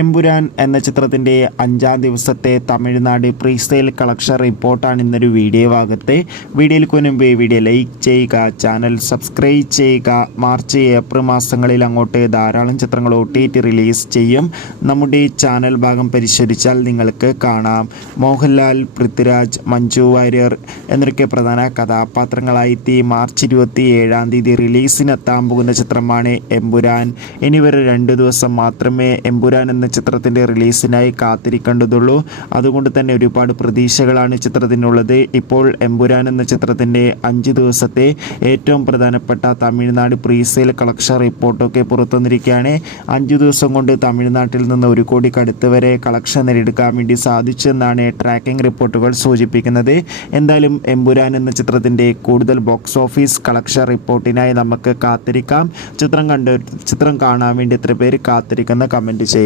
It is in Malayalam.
എമ്പുരാൻ എന്ന ചിത്രത്തിൻ്റെ 5-ാം ദിവസത്തെ തമിഴ്നാട് പ്രീസെയിൽ കളക്ഷൻ റിപ്പോർട്ടാണ് ഇന്നൊരു വീഡിയോ ഭാഗത്ത്. വീഡിയോയിലേക്ക് മുൻപ് വീഡിയോ ലൈക്ക് ചെയ്യുക, ചാനൽ സബ്സ്ക്രൈബ് ചെയ്യുക. മാർച്ച് ഏപ്രിൽ മാസങ്ങളിൽ അങ്ങോട്ട് ധാരാളം ചിത്രങ്ങൾ OTT റിലീസ് ചെയ്യും. നമ്മുടെ ചാനൽ ഭാഗം പരിശോധിച്ചാൽ നിങ്ങൾക്ക് കാണാം. മോഹൻലാൽ, പൃഥ്വിരാജ്, മഞ്ജു വാര്യർ എന്നൊക്കെ പ്രധാന കഥാപാത്രങ്ങളായി മാർച്ച് 27-ാം തീയതി റിലീസിനെത്താൻ പോകുന്ന ചിത്രമാണ് എമ്പുരാൻ. ഇനി വരെ 2 ദിവസം മാത്രമേ എമ്പുരാൻ എന്ന ചിത്രത്തിൻ്റെ റിലീസിനായി കാത്തിരിക്കേണ്ടതുള്ളൂ. അതുകൊണ്ട് തന്നെ ഒരുപാട് പ്രതീക്ഷകളാണ് ചിത്രത്തിനുള്ളത്. ഇപ്പോൾ എമ്പുരാൻ എന്ന ചിത്രത്തിൻ്റെ 5 ദിവസത്തെ ഏറ്റവും പ്രധാനപ്പെട്ട തമിഴ്നാട് പ്രീസെയിൽ കളക്ഷൻ റിപ്പോർട്ടൊക്കെ പുറത്തു വന്നിരിക്കുകയാണ്. 5 ദിവസം കൊണ്ട് തമിഴ്നാട്ടിൽ നിന്ന് 1 കോടിക്കടുത്ത് വരെ കളക്ഷൻ നേടിയെടുക്കാൻ വേണ്ടി സാധിച്ചു എന്നാണ് ട്രാക്കിംഗ് റിപ്പോർട്ടുകൾ സൂചിപ്പിക്കുന്നത്. എന്തായാലും എമ്പുരാൻ എന്ന ചിത്രത്തിൻ്റെ കൂടുതൽ ബോക്സ് ഓഫീസ് കളക്ഷൻ റിപ്പോർട്ടിനായി നമുക്ക് കാത്തിരിക്കാം. ചിത്രം കാണാൻ വേണ്ടി എത്ര പേര് കാത്തിരിക്കുന്ന കമൻറ്റ് ചെയ്യുക.